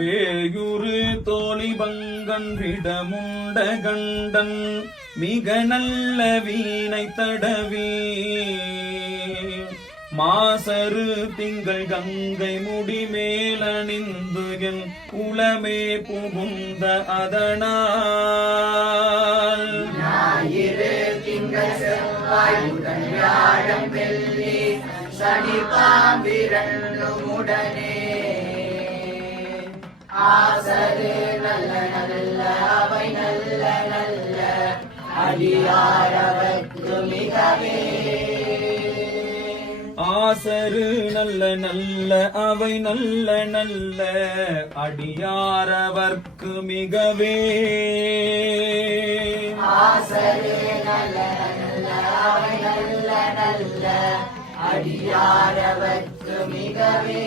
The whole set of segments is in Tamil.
வேயுரு தோழிபங்கன் விடமுண்ட கண்டன் மிக நல்ல வீணை தடவி. மாசரு திங்கள் கங்கை முடி மேலணிந்து என் உளமே புகுந்த அதனால். திங்கள் செவ்வாய் புதன் சனி பாம்பிரண்டு உடனே. ஆசரு நல்ல நல்ல அவை நல்ல நல்ல அடியாரவர்க்கு மிகவே. ஆசரு நல்ல நல்ல அவை நல்ல நல்ல அடியாரவர்க்கு மிகவே. ஆசரு நல்ல நல்ல அவை நல்ல நல்ல அடியாரவர்க்கு மிகவே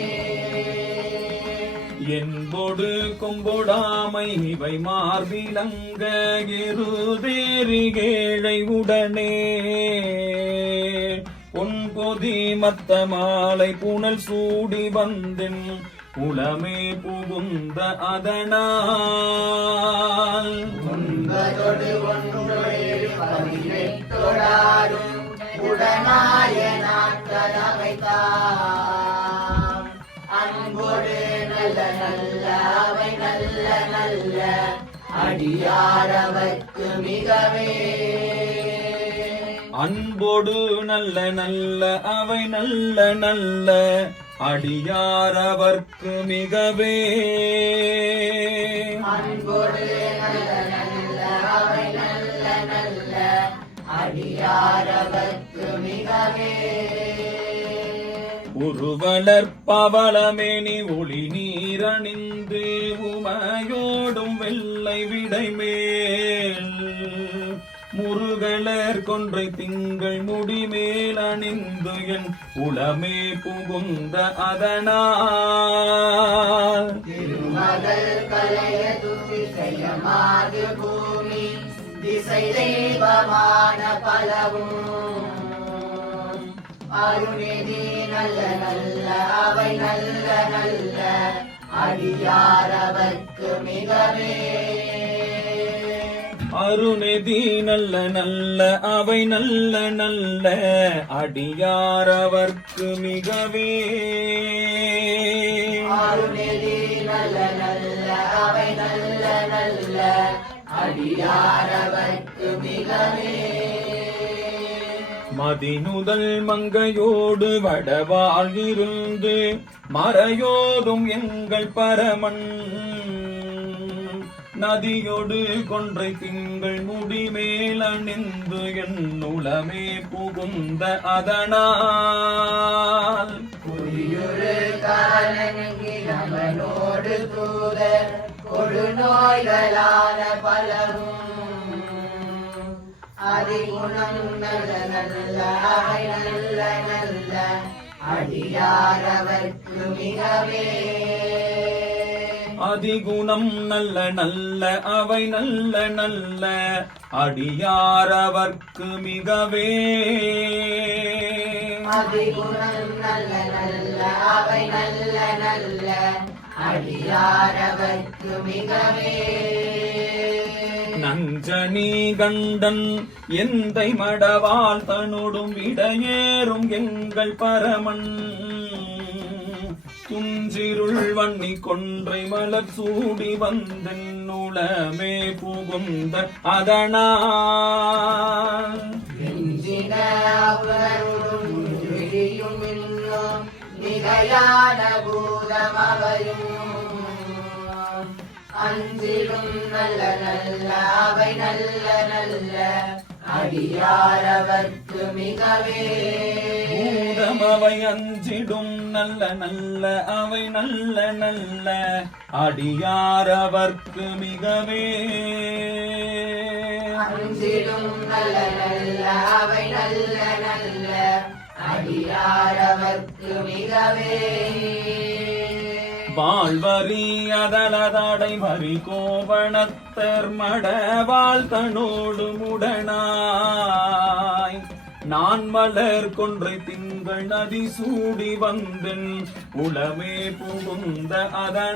என்பொடு கொம்பொடாமை இவை மார்பிலங்க இருதேரிகேழை உடனே. பொன்பொதி மத்த மாலை புனல் சூடி வந்தின் உளமே புகுந்த அதனால். உடனாய நாட்கள் அமைத்தார் அடியாரவர்க்கு மிகவே. அன்போடு நல்ல நல்ல அவை நல்ல நல்ல அடியாரவர்க்கு மிகவே. அன்பொடு நல்ல நல்ல அவை நல்ல நல்ல அடியாரவர்க்கு மிகவே. உருவலர் ஒளி நீரணிந்து உமையோடும் வெள்ளை விடைமேல். முருகளர் கொன்றை திங்கள் முடிமேல் அணிந்து என் உளமே புகுந்த அதனால். பூமி திசை தெய்வமான பலவும். அருணிதி நல்ல நல்ல அவை நல்ல நல்ல அடியாரவர்க்கு மிகவே. அருணெதி நல்ல நல்ல அவை நல்ல நல்ல அடியாரவர்க்கு மிகவே. அருணிதி நல்ல நல்ல அவை நல்ல நல்ல அடியாரவர்க்கு மிகவே. மதினுதல் மங்கையோடு வடவாள் மறையோதும் எங்கள் பரமன். நதியோடு கொன்றை திங்கள் முடிமேல் அணிந்து என் உளமே புகுந்த அதனால். குறியுரு காலனோடு தூதர் கொடு நோய்களான அதிகுணம் நல்ல நல்ல அவை நல்ல நல்ல அடியாரவர்க்கு மிகவே. அதிகுணம் நல்ல நல்ல அவை நல்ல நல்ல அடியாரவர்க்கு மிகவே. அதிகுணம் நல்ல நல்ல அவை நல்ல நல்ல அடியாரவர்க்கு மிகவே. நஞ்சனி கண்டன் எந்தை மடவால் தனோடும் விடையேறும் எங்கள் பரமன். துஞ்சிருள் வன்னி கொன்றை மலர் சூடி வந்தென்னுளமே புகுந்த அதனா. அஞ்சிலும் நல்ல நல்ல அவை நல்ல நல்ல. அடியாரவர்க்கு மிகவே. பூதமவை அஞ்சிடும் நல்ல நல்ல அவை நல்ல நல்ல. அடியாரவர்க்கு மிகவே. அஞ்சிலும் நல்ல நல்ல அவை நல்ல நல்ல. அடியாரவர்க்கு மிகவே. வாழ்வரி அதலதடை வரி கோவணத்தர்மட வாழ்த்தனோடு முடனாய். நான் மலர் கொன்றை திங்கள் நதி சூடி வந்து உளவே புகுந்த அதனால்.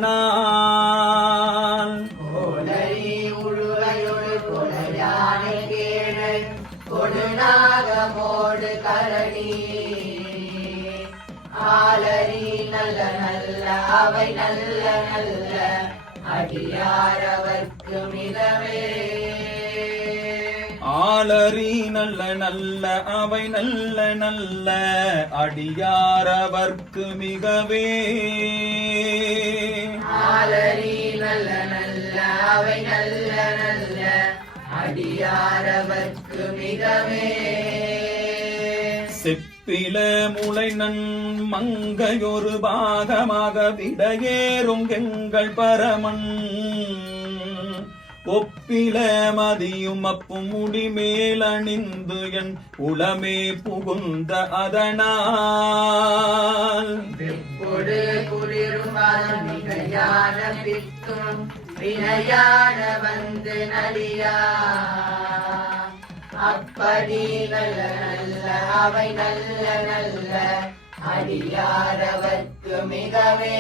கொடுநாகமோடு ஆலரி அவை நல்ல நல்ல அடியாரவர்க்கு மிகவே. ஆளறி நல்ல நல்ல அவை நல்ல நல்ல அடியாரவர்க்கு மிகவே. ஆலரி நல்ல நல்ல அவை நல்ல நல்ல அடியாரவர்க்கு மிகவே. செப்பில முளை நன் மங்கையொரு பாகமாக விடையேறும் எங்கள் பரமன். ஒப்பில மதியும் அப்பும் முடி மேலணிந்து என் உளமே புகுந்த அதனால். வந்து நலியா. அப்படி நல்ல நல்ல அவை நல்ல நல்ல அடியாரவர்க்கு மிகவே.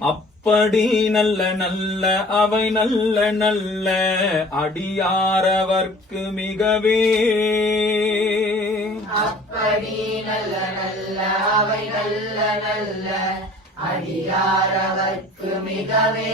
அப்படி நல்ல நல்ல அவை நல்ல நல்ல அடியாரவர்க்கு மிகவே. அப்படி நல்ல நல்ல அவை நல்ல நல்ல அடியாரவர்க்கு மிகவே.